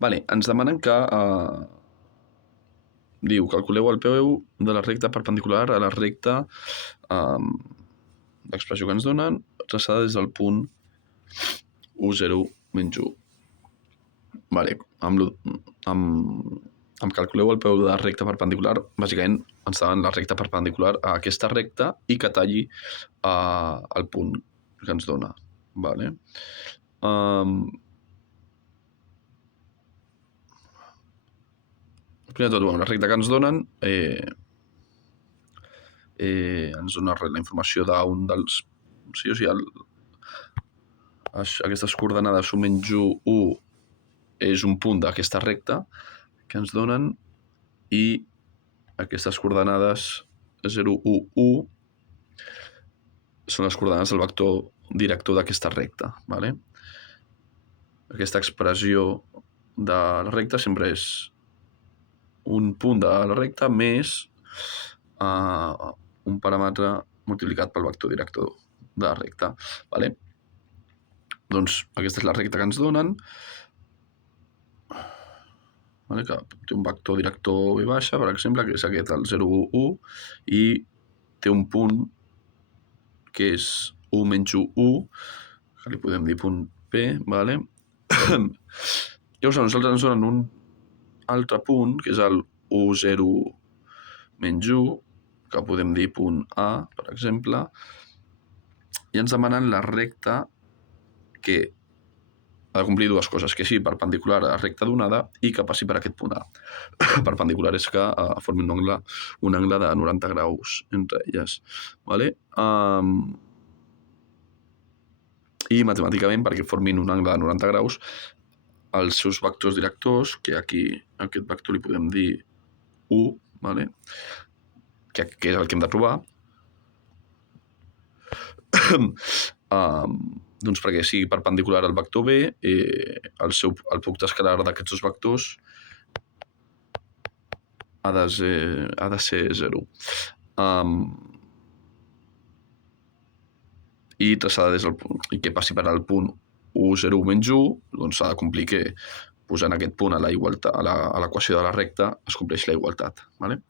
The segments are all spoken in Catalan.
Vale, ens demanen que... diu, calculeu el peu de la recta perpendicular a la recta l'expressió que ens donen, traçada des del punt 1, 0, menys 1. Vale, amb calculeu el peu de la recta perpendicular, bàsicament ens demanen la recta perpendicular a aquesta recta i que talli el punt que ens dona. Vale. Primer de tot, la recta que ens donen ens dona la informació d'un dels... Sí, o sigui, aquestes coordenades 1 menys 1 és un punt d'aquesta recta que ens donen i aquestes coordenades 0, 1, 1 són les coordenades del vector director d'aquesta recta. Vale? Aquesta expressió de la recta sempre és un punt de la recta més un paràmetre multiplicat pel vector director de la recta. Vale? Doncs aquesta és la recta que ens donen, vale? Que té un vector director V baixa, per exemple, que és aquest, el 0, 1, 1, i té un punt que és 1 menys 1, 1, que li podem dir punt P, vale? Llavors a nosaltres ens donen un altre punt, que és el 1, 0, menys 1, que podem dir punt A, per exemple, i ens demanen la recta que ha de complir dues coses, que sigui perpendicular a la recta donada i que passi per aquest punt A. Perpendicular és que formi un angle de 90 graus entre elles. Vale? I matemàticament, perquè formin un angle de 90 graus, els seus vectors directors, que aquí aquest vector li podem dir 1, vale? que és el que hem de trobar, doncs perquè sigui perpendicular al vector B, el producte escalar d'aquests dos vectors ha de ser 0. I traçada des del punt, i que passi per al punt 1, 0, menys 1, doncs s'ha de complir que posant aquest punt a l'equació de la recta es compleix la igualtat. Vale?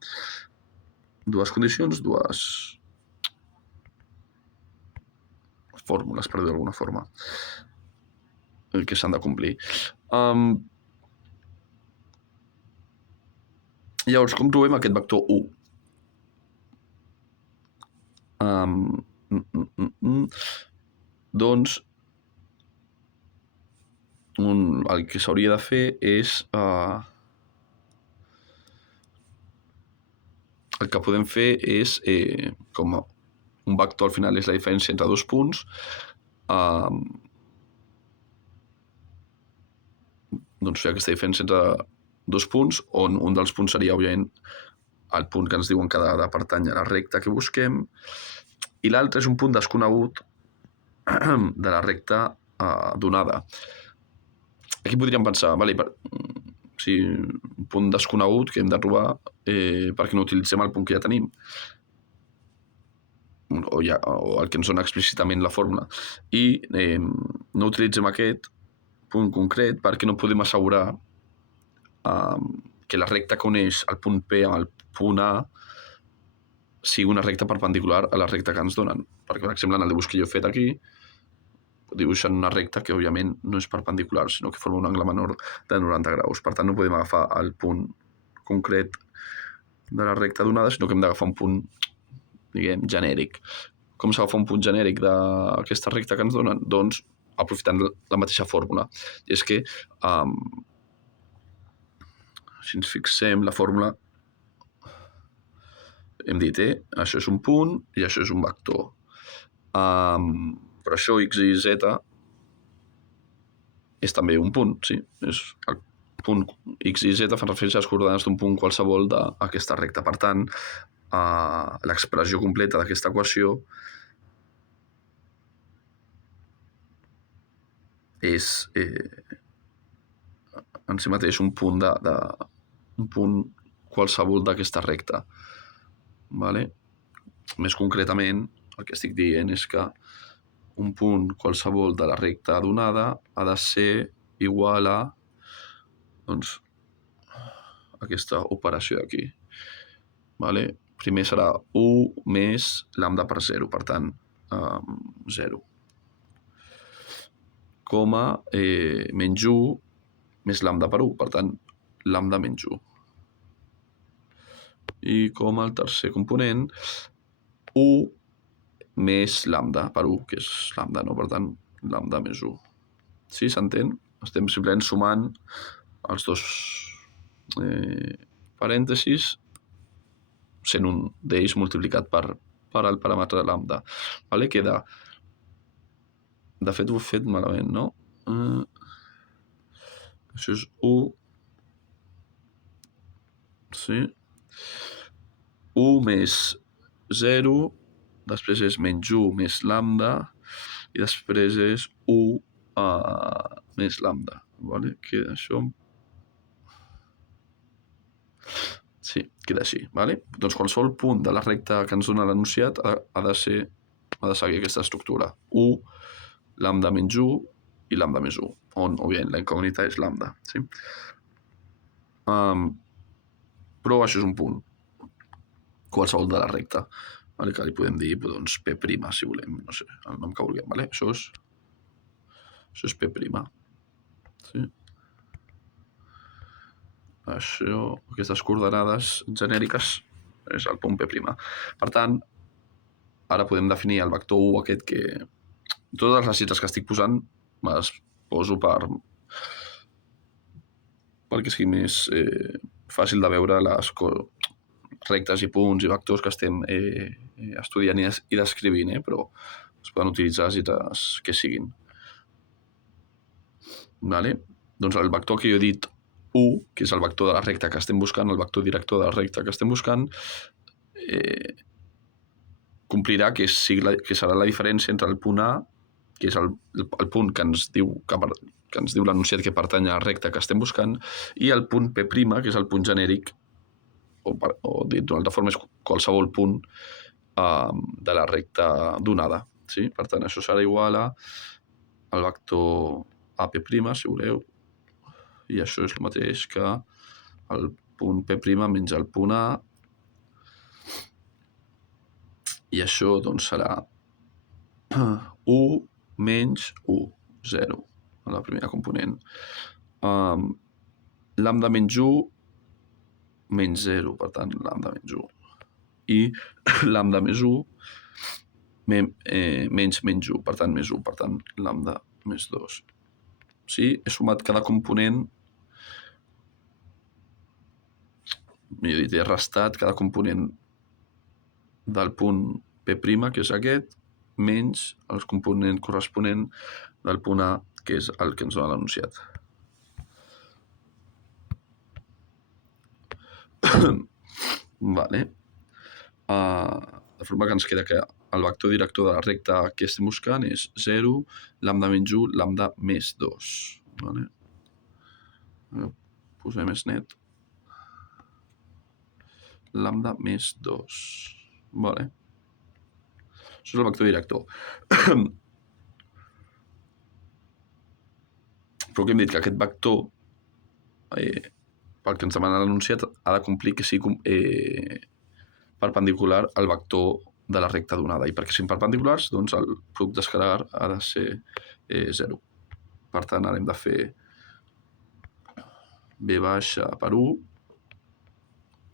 Dues condicions, dues fórmules, per dir d'alguna forma, que s'han de complir. Llavors, com trobem aquest vector 1? Doncs el que s'hauria de fer és... el que podem fer és, com un vector al final és la diferència entre dos punts, doncs fer aquesta diferència entre dos punts, on un dels punts seria, òbviament, el punt que ens diuen que ha de pertànyer a la recta que busquem, i l'altre és un punt desconegut de la recta donada. Aquí podríem pensar, vale, si un punt desconegut que hem de trobar, perquè no utilitzem el punt que ja tenim, o el que ens dona explícitament la fórmula, i no utilitzem aquest punt concret perquè no podem assegurar que la recta que uneix el punt P amb el punt A sigui una recta perpendicular a la recta que ens donen. Perquè, per exemple, en el dibuix que jo he fet aquí, dibuixen una recta que, òbviament, no és perpendicular, sinó que forma un angle menor de 90 graus. Per tant, no podem agafar el punt concret de la recta donada, sinó que hem d'agafar un punt, diguem, genèric. Com s'agafa un punt genèric d'aquesta recta que ens donen? Doncs aprofitant la mateixa fórmula. I és que, si ens fixem, la fórmula hem dit, això és un punt i això és un vector. Però això, x i z, és també un punt, sí. És el punt x i z fan referència a les coordenades d'un punt qualsevol d'aquesta recta. Per tant, l'expressió completa d'aquesta equació és en si mateix un punt un punt qualsevol d'aquesta recta. Vale? Més concretament, el que estic dient és que un punt qualsevol de la recta donada ha de ser igual a doncs, aquesta operació d'aquí. Vale? Primer serà 1 més lambda per 0, per tant, 0. Coma menys 1 més lambda per 1, per tant, lambda menys 1. I com el tercer component, 1 més lambda per 1, que és lambda, no? Per tant, lambda més 1. Sí, s'entén? Estem simplement sumant els dos parèntesis, sent un d'ells multiplicat per el paràmetre lambda. Vale? Queda... De fet, ho he fet malament, no? Això és 1. Sí. 1 més 0, després és menys 1 més lambda, i després és 1 més lambda. Vale? Queda això. Sí, queda així. Vale? Doncs qualsevol punt de la recta que ens dona l'enunciat ha de seguir aquesta estructura. 1, lambda menys 1 i lambda més 1, on, òbviament, la incògnita és lambda. Sí? Però això és un punt, qualsevol de la recta, vale? Que li podem dir doncs, P', si volem, no sé, el nom que vulguem. Vale? Això és P'. Sí? Això, aquestes coordenades genèriques és el punt P'. Per tant, ara podem definir el vector 1 aquest que... Totes les xifres que estic posant me les poso perquè sigui més fàcil de veure les rectes i punts i vectors que estem estudiant i descrivint, però es poden utilitzar les xifres que siguin. Vale? Doncs el vector que jo he dit 1, que és el vector de la recta que estem buscant, el vector director de la recta que estem buscant, complirà que serà la diferència entre el punt A, que és el punt que ens diu l'enunciat que pertany a la recta que estem buscant, i el punt P', que és el punt genèric, o dit d'una altra forma, és qualsevol punt de la recta donada. Sí? Per tant, això serà igual al vector AP', si voleu, i això és el mateix que el punt P' menys el punt A, i això doncs serà 1 menys 1, 0, a la primera component. Lambda menys 1, menys 0, per tant, lambda menys 1. I lambda més 1, menys 1, per tant, més 1, per tant, lambda més 2. Sí? He sumat cada component, millor dit, he restat cada component del punt P', que és aquest, menys el component corresponent del punt A, que és el que ens dona l'enunciat. Vale. De forma que ens queda que el vector director de la recta que estem buscant és 0, lambda menys 1, lambda més 2. Vale. Posem més net. Lambda més 2. Vale. Això és el vector director. Però que hem dit que aquest vector, pel que ens demana l'enunciat, ha de complir que sigui perpendicular al vector de la recta donada. I perquè siguin perpendiculars, doncs el producte escalar ha de ser 0. Per tant, ara hem de fer B baixa per 1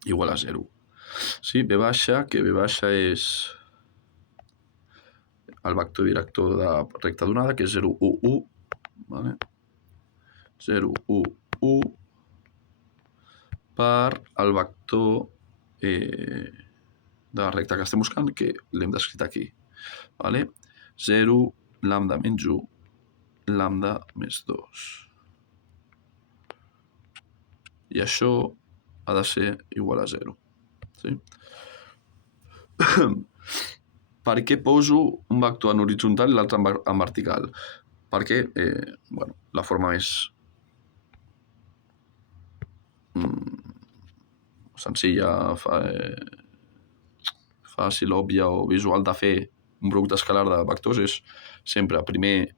igual a 0. Sí, B baixa, que B baixa és el vector director de la recta donada, que és 0, 1, 1. Vale? 0, 1, 1 per el vector de la recta que estem buscant, que l'hem descrit aquí. Vale? 0, lambda menys 1, lambda més 2. I això ha de ser igual a 0. Sí? Per què poso un vector en horitzontal i l'altre en vertical? Perquè la forma més senzilla, fàcil, òbvia o visual de fer un producte escalar de vectors és sempre primer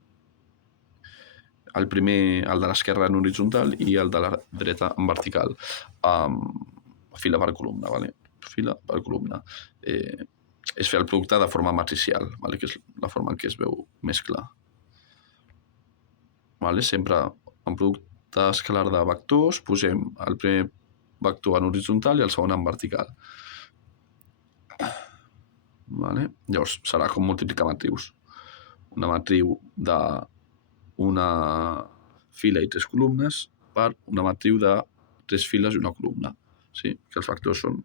el primer, el de l'esquerra en horitzontal i el de la dreta en vertical, fila per columna, vale? Fila per columna. És fer el producte de forma matricial, vale? Que és la forma en què es veu més clar. Vale? Sempre en producte escalar de vectors posem el primer vector en horitzontal i el segon en vertical. Vale? Llavors serà com multiplicar matrius. Una matriu d'una fila i 3 columnes per una matriu de 3 files i una columna. Sí? Que els vectors són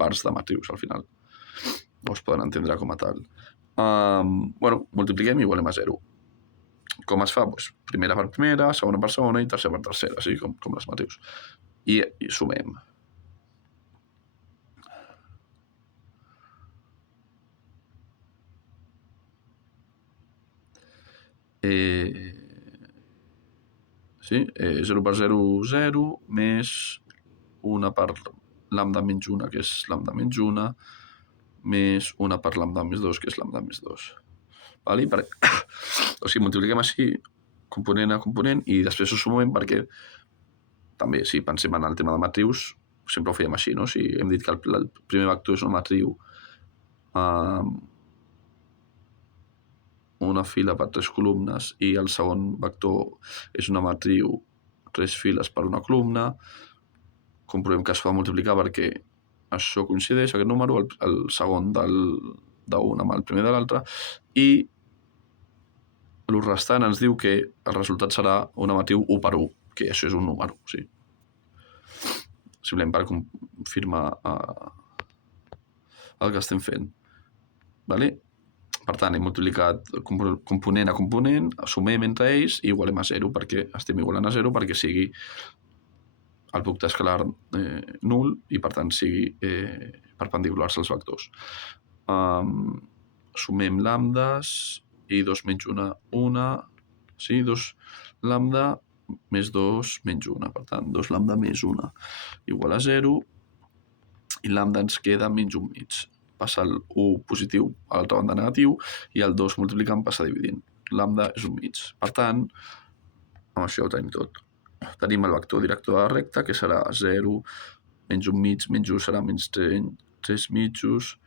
parts de matrius al final. No es poden entendre com a tal. Bueno, multipliquem i igualem a 0. Com es fa? Pues, primera per primera, segona per segona i tercera per tercera, sí? com les matrius. I sumem. Sí? 0 per 0, 0, més 1 per lambda menys 1, que és lambda menys 1, més 1 per lambda més 2, que és lambda més 2. Vale? O sigui, multipliquem així component a component i després ho sumem perquè també, si pensem en el tema de matrius, sempre ho fèiem així, no? Si hem dit que el primer vector és una matriu una fila per 3 columnes i el segon vector és una matriu 3 files per una columna, comprovem que es fa multiplicar perquè això coincideix, aquest número, el segon d'un amb el primer de l'altre, i el restant ens diu que el resultat serà una matriu 1 per 1, que això és un número, sí. Simplement per confirmar el que estem fent. Vale? Per tant, hem multiplicat component a component, sumem entre ells i igualem a 0, perquè estem igualant a 0 perquè sigui el producte escalar nul i per tant sigui perpendiculars als vectors. Sumem lambdes i 2 menys 1, 1, sí, 2 lambda més 2 menys 1, per tant, 2 lambda més 1 igual a 0 i lambda ens queda menys 1 mig. Passa el 1 positiu a l'altra banda negatiu i el 2 multiplicant passa dividint. Lambda és 1 mig. Per tant, amb això ho tenim tot. Tenim el vector director de la recta, que serà 0, menys 1 mig, menys 1 serà menys 3 mitjos,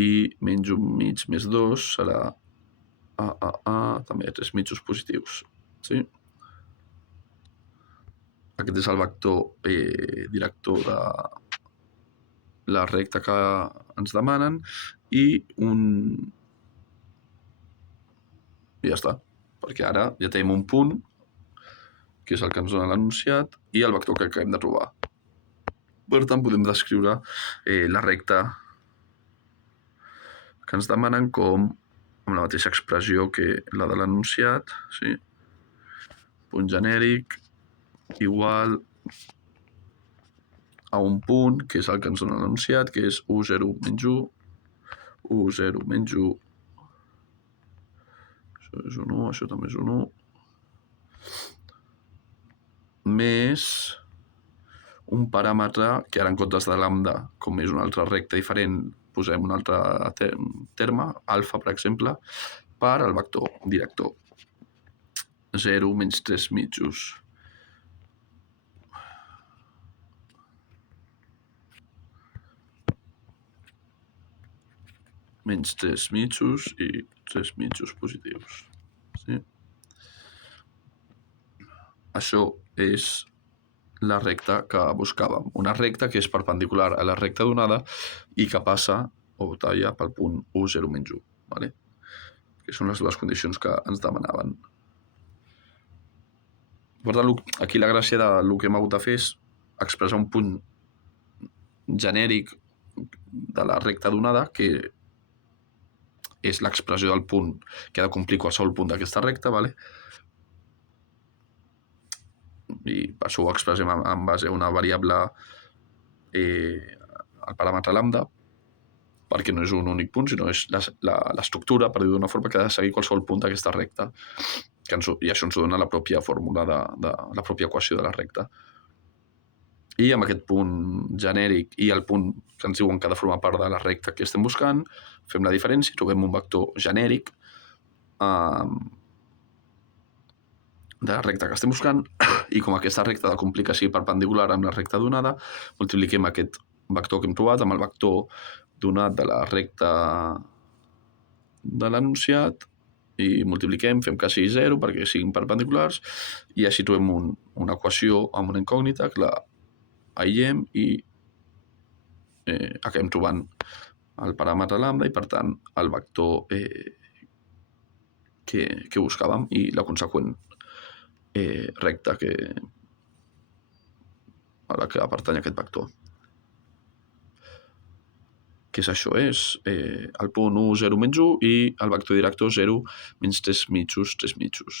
i menys 1 mig més 2 serà també 3 mitjos positius. Sí? Aquest és el vector director de la recta que ens demanen i ja està, perquè ara ja tenim un punt, que és el que ens dona l'enunciat, i el vector que acabem de trobar. Per tant, podem descriure la recta que ens demanen com amb la mateixa expressió que la de l'enunciat, sí? Punt genèric igual a un punt, que és el que ens dona l'enunciat, que és 1, 0, menys 1, 1, 0, menys 1, això és un 1, això també és un 1, més un paràmetre que ara en comptes de lambda, com és una altra recta diferent, posem un altre terme, alfa, per exemple, per al vector director. 0 menys 3 mitjos. Menys 3 mitjos i 3 mitjos positius. Sí? Això és la recta que buscàvem. Una recta que és perpendicular a la recta donada i que passa o talla pel punt 1, 0, menys 1. Vale? Que són les dues condicions que ens demanaven. Per tant, aquí la gràcia del que hem hagut de fer és expressar un punt genèric de la recta donada, que és l'expressió del punt que ha de complir qualsevol punt d'aquesta recta, vale? I això ho expressem en base a una variable, el paràmetre lambda, perquè no és un únic punt, sinó és l'estructura, per dir-ho d'una forma, que ha de seguir qualsevol punt d'aquesta recta. I això ens dona la pròpia fórmula de la pròpia equació de la recta. I amb aquest punt genèric i el punt que ens diuen que ha de formar part de la recta que estem buscant, fem la diferència, trobem un vector genèric, de la recta que estem buscant, i com aquesta recta ha de complir que sigui perpendicular amb la recta donada, multipliquem aquest vector que hem trobat amb el vector donat de la recta de l'enunciat, i multipliquem, fem que sigui 0 perquè siguin perpendiculars, i així trobem una equació amb una incògnita que la aïllem i acabem trobant el paràmetre lambda i, per tant, el vector que buscàvem i la conseqüent recta a la que pertany aquest vector. Què és això? És el punt 1, 0, menys 1 i el vector director 0, menys 3 mitjos, 3 mitjos.